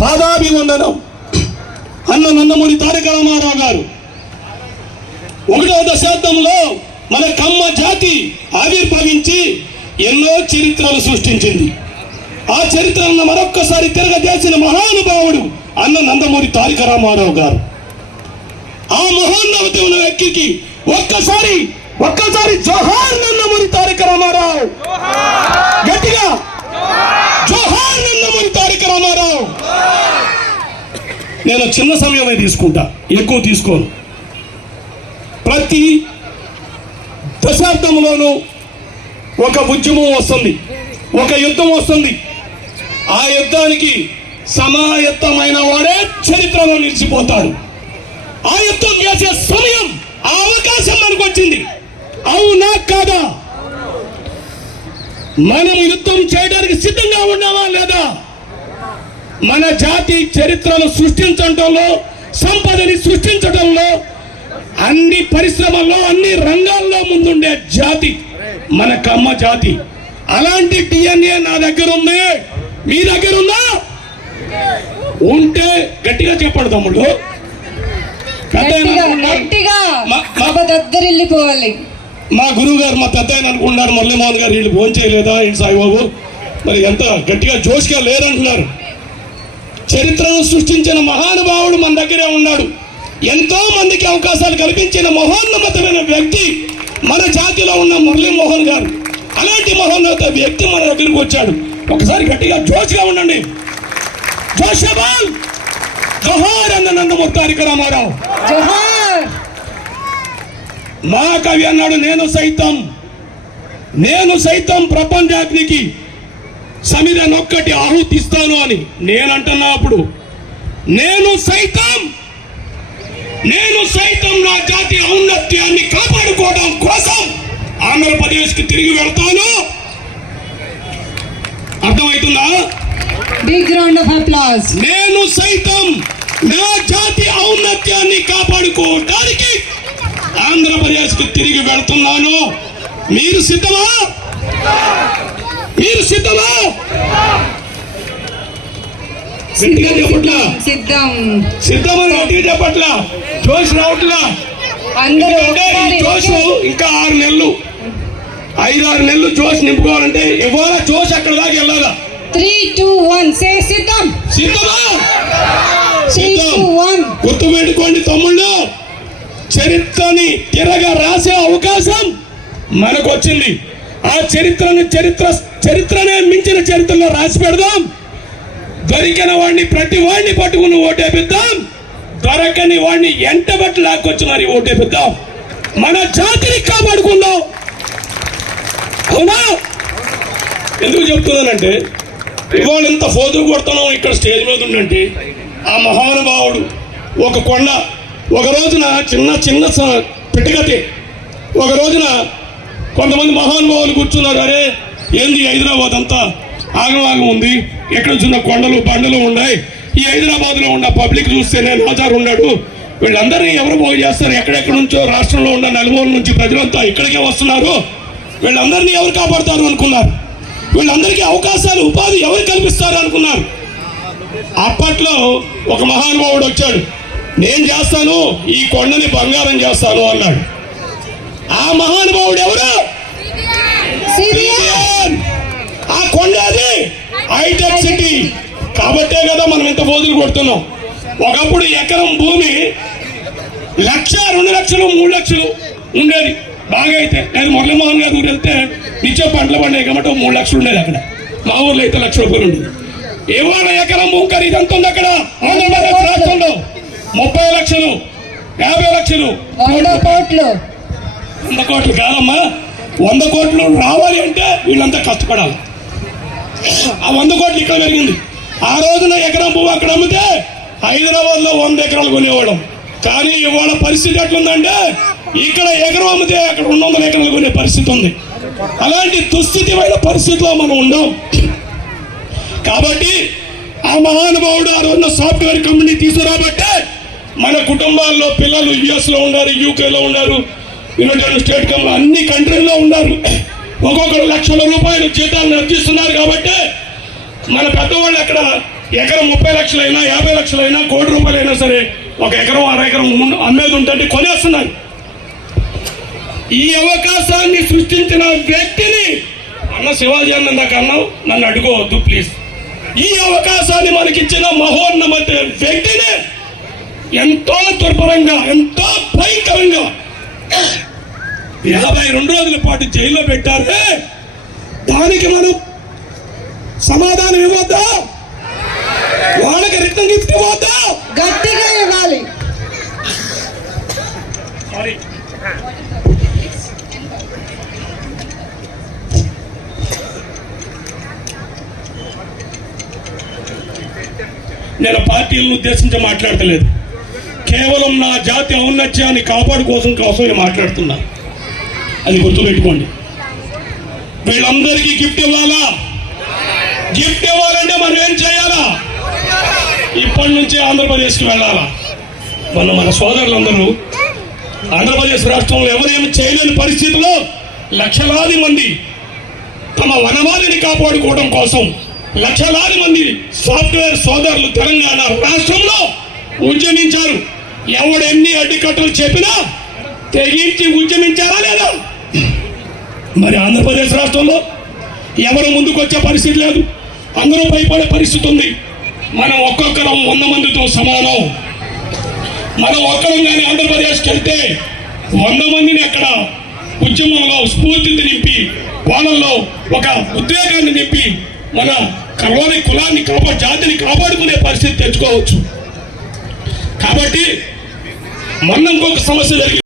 పాదాభివందనం. అన్న నందమూరి తారక రామారావు గారు 1వ దశాబ్దంలో మన కమ్మ జాతి ఆవిర్భవించి ఎన్నో చరిత్రలు సృష్టించింది. ఆ చరిత్రను మరొక్కసారి తిరగజేసిన మహానుభావుడు అన్న నందమూరి తారక రామారావు గారు. ఆ మహోన్నతమైన వ్యక్తికి ఒక్కసారి జోహార్ నందమూరి తారక రామారావు. గట్టిగా జోహార్ నందమూరి తారక రామారావు. నేను చిన్న సమయమే తీసుకుంటా, ఎక్కువ తీసుకోను. ప్రతి దశాబ్దంలోనూ ఒక ఉద్యమం వస్తుంది, ఒక యుద్ధం వస్తుంది. ఆ యుద్ధానికి సమాయత్తమైన వాడే చరిత్రలో నిలిచిపోతాడు. ఆ యుద్ధం చేసే సమయం, ఆ అవకాశం మనకు వచ్చింది. అవునా కాదా? మనం యుద్ధం చేయడానికి సిద్ధంగా ఉన్నామా లేదా? మన జాతి చరిత్రను సృష్టించడంలో, సంపదని సృష్టించడంలో, అన్ని పరిశ్రమల్లో, అన్ని రంగాల్లో ముందుండే జాతి మన కమ్మ జాతి. అలాంటి DNA నా దగ్గర ఉంది, మీ దగ్గర ఉందా? ఉంటే గట్టిగా చెప్పండి తమ్ముడు. మా గురువు గారు, మా పెద్ద ఆయన అనుకుంటున్నారు మురళీమోహన్ గారు వీళ్ళు ఫోన్ చేయలేదా ఏంటి సాయిబాబు, మరి ఎంత గట్టిగా జోష్గా లేరంటున్నారు. చరిత్రను సృష్టించిన మహానుభావుడు మన దగ్గరే ఉన్నాడు. ఎంతో మందికి అవకాశాలు కల్పించిన మహోన్నతమైన వ్యక్తి మన జాతిలో ఉన్న మురళీమోహన్ గారు. అలాంటి మహోన్నత వ్యక్తి మన దగ్గరికి వచ్చాడు. ఒకసారి గట్టిగా జోష్గా ఉండండి. జోషాబాల్ జోహార్ అన్న నందమూరి తారక రామారావు. మా కవి అన్నాడు, నేను సైతం ప్రపంచాగ్నికి సమిరనొక్కటి ఆహుతిస్తాను అని. నేనంటున్నా అప్పుడు నేను సైతం నా జాతి ఔన్నత్యాన్ని కాపాడుకోవడం కోసం ఆంధ్రప్రదేశ్కి తిరిగి వెళ్తాను. అర్థమవుతుందా? Big round of applause. నేను సైతం నా జాతి ఔన్నత్యాన్ని కాపాడుకోవడానికి ఆంధ్రప్రదేశ్కి తిరిగి వెళ్తున్నాను. మీరు సిద్ధమా? సిద్ధమని గట్టిగా చెప్పట్లా, జోష్ రావట్లా. జోష్ ఇంకా 6 నెలలు, 5-6 నెలలు జోష్ నింపుకోవాలంటే ఇవాళ జోష్ అక్కడ దాకా వెళ్ళాలా? 3, 2, 1 సే సిద్ధమా? గుర్తుపెట్టుకోండి తమ్ముళ్ళు, చరిత్రని తిరగా రాసే అవకాశం మనకు వచ్చింది. ఆ చరిత్రనే మించిన చరిత్రలో రాసి పెడదాం. దొరికిన వాడిని, ప్రతి వాడిని పట్టుకుని ఓటేపిద్దాం. దొరకని వాడిని ఎంటబట్టి లాక్కొచ్చి మరి ఓటేపిద్దాం. మన జాతిని కాపాడుకుందాం. అవునా? ఎందుకు చెప్తున్నానంటే, ఇవాళ ఇంత ఫోజులు కొడుతున్నాం ఇక్కడ స్టేజ్ మీద ఉండంటే, ఆ మహానుభావుడు ఒక కొండ, ఒక రోజున చిన్న పిట్టగతి, ఒక రోజున కొంతమంది మహానుభావులు కూర్చున్నారు. అరే ఏంది హైదరాబాద్ అంతా ఆగమాగం ఉంది, ఎక్కడ చిన్న కొండలు బండలు ఉన్నాయి, ఈ హైదరాబాద్లో ఉన్న పబ్లిక్ చూస్తేనే నాజారు ఉన్నాడు, వీళ్ళందరినీ ఎవరు పోగు చేస్తారు, ఎక్కడెక్కడ నుంచో రాష్ట్రంలో ఉన్న నలుమూల నుంచి ప్రజలంతా ఇక్కడికే వస్తున్నారు, వీళ్ళందరినీ ఎవరు కాపాడుతారు అనుకున్నారు. వీళ్ళందరికీ అవకాశాలు, ఉపాధి ఎవరు కల్పిస్తారు అనుకున్నారు. అప్పట్లో ఒక మహానుభావుడు వచ్చాడు, నేను చేస్తాను, ఈ కొండని బంగారం చేస్తాను అన్నాడు. ఆ మహానుభావుడు ఎవరు? ఆ కొండ అది హైటెక్ సిటీ. కాబట్టే కదా మనం ఇంత బోధులు కొడుతున్నాం. ఒకప్పుడు ఎకరం భూమి 1,00,000, 2 లక్షలు, 3 లక్షలు ఉండేది బాగా అయితే. నేను మురళీమోహన్ గారి ఊరు వెళ్తే నిత్యం పంటలు పండే కాబట్టి 3 లక్షలు ఉండేది అక్కడ. మా ఊర్లో అయితే 1,00,000 రూపాయలు ఉండేది. ఇవాళ ఎకరం భూమి ఖరీదు ఎంత ఉంది అక్కడ? ఆంధ్రప్రదేశ్ రాష్ట్రంలో 30 లక్షలు, 50 లక్షలు, 100 కోట్లు. 100 కోట్లు కాదమ్మా, 100 కోట్లు రావాలి అంటే వీళ్ళంతా కష్టపడాలి. ఆ 100 కోట్లు ఇక్కడ పెరిగింది. ఆ రోజున ఎకరం భూమి అక్కడ అమ్మితే హైదరాబాద్లో 100 ఎకరాలు కొనేవాళ్ళం. కానీ ఇవాళ పరిస్థితి ఎట్లుందంటే, ఇక్కడ ఎకరం అమ్మితే అక్కడ 200 ఎకరాలు కొనే పరిస్థితి ఉంది. అలాంటి దుస్థితిమైన పరిస్థితిలో మనం ఉన్నాం. కాబట్టి ఆ మహానుభావుడు ఆ రోజున సాఫ్ట్వేర్ కంపెనీ తీసుకురాబట్టే మన కుటుంబాల్లో పిల్లలు US లో ఉన్నారు, UK లో ఉన్నారు, యునైటెడ్ స్టేట్ కంపెనీ అన్ని కంట్రీల్లో ఉన్నారు. ఒక్కొక్కరు లక్షల రూపాయలు జీతాలను అర్జిస్తున్నారు. కాబట్టి మన పెద్దవాళ్ళు అక్కడ ఎకరం 30 లక్షలైనా 50 లక్షలైనా కోటి రూపాయలైనా సరే ఒక ఎకరం అర ఎకరం అమ్మేది ఉంటే కొనేస్తున్నారు. ఈ అవకాశాన్ని సృష్టించిన వ్యక్తిని అన్న శివాజీ అన్న కన్నా నన్ను అడుకోవద్దు ప్లీజ్. ఈ అవకాశాన్ని మనకిచ్చిన మహోన్నత వ్యక్తిని ఎంతో దుర్భరంగా ఎంతో భయంకరంగా 52 రోజుల పాటు జైల్లో పెట్టారే, దానికి మనం సమాధానం ఇవ్వద్దా? వాళ్ళకి రిటర్న్ గిఫ్ట్ ఇవ్వద్దా? గట్టిగా ఇవ్వాలి. సారీ. నేను పార్టీలను ఉద్దేశించి మాట్లాడతలేదు, కేవలం నా జాతి ఔన్నత్యాన్ని కోసం మాట్లాడుతున్నా. అది గుర్తుపెట్టుకోండి. వీళ్ళందరికీ గిఫ్ట్ ఇవ్వాలా? గిఫ్ట్ ఇవ్వాలంటే మనం ఏం చేయాలా? ఇప్పటి నుంచే ఆంధ్రప్రదేశ్కి వెళ్ళాలా? మన సోదరులందరూ ఆంధ్రప్రదేశ్ రాష్ట్రంలో ఎవరేమి చేయలేని పరిస్థితిలో లక్షలాది మంది తమ వనమాలిని కాపాడుకోవడం కోసం లక్షలాది మంది సాఫ్ట్వేర్ సోదరులు తెలంగాణ రాష్ట్రంలో ఉద్యమించారు. ఎవడు ఎన్ని అడ్డుకట్టలు చెప్పినా తెగించి ఉద్యమించారా లేదా? మరి ఆంధ్రప్రదేశ్ రాష్ట్రంలో ఎవరు ముందుకు వచ్చే పరిస్థితి లేదు, అందరూ భయపడే పరిస్థితి ఉంది. మనం ఒక్కొక్కరం 100 మందితో సమానం. మనం ఒక్కరం కానీ ఆంధ్రప్రదేశ్కి వెళ్తే 100 మందిని అక్కడ ఉద్యమంలో స్ఫూర్తిని నింపి వాళ్ళల్లో ఒక ఉద్వేగాన్ని నింపి మన కులాన్ని జాతిని కాపాడుకునే పరిస్థితి తెచ్చుకోవచ్చు. కాబట్టి మొన్న ఇంకొక సమస్య జరిగింది.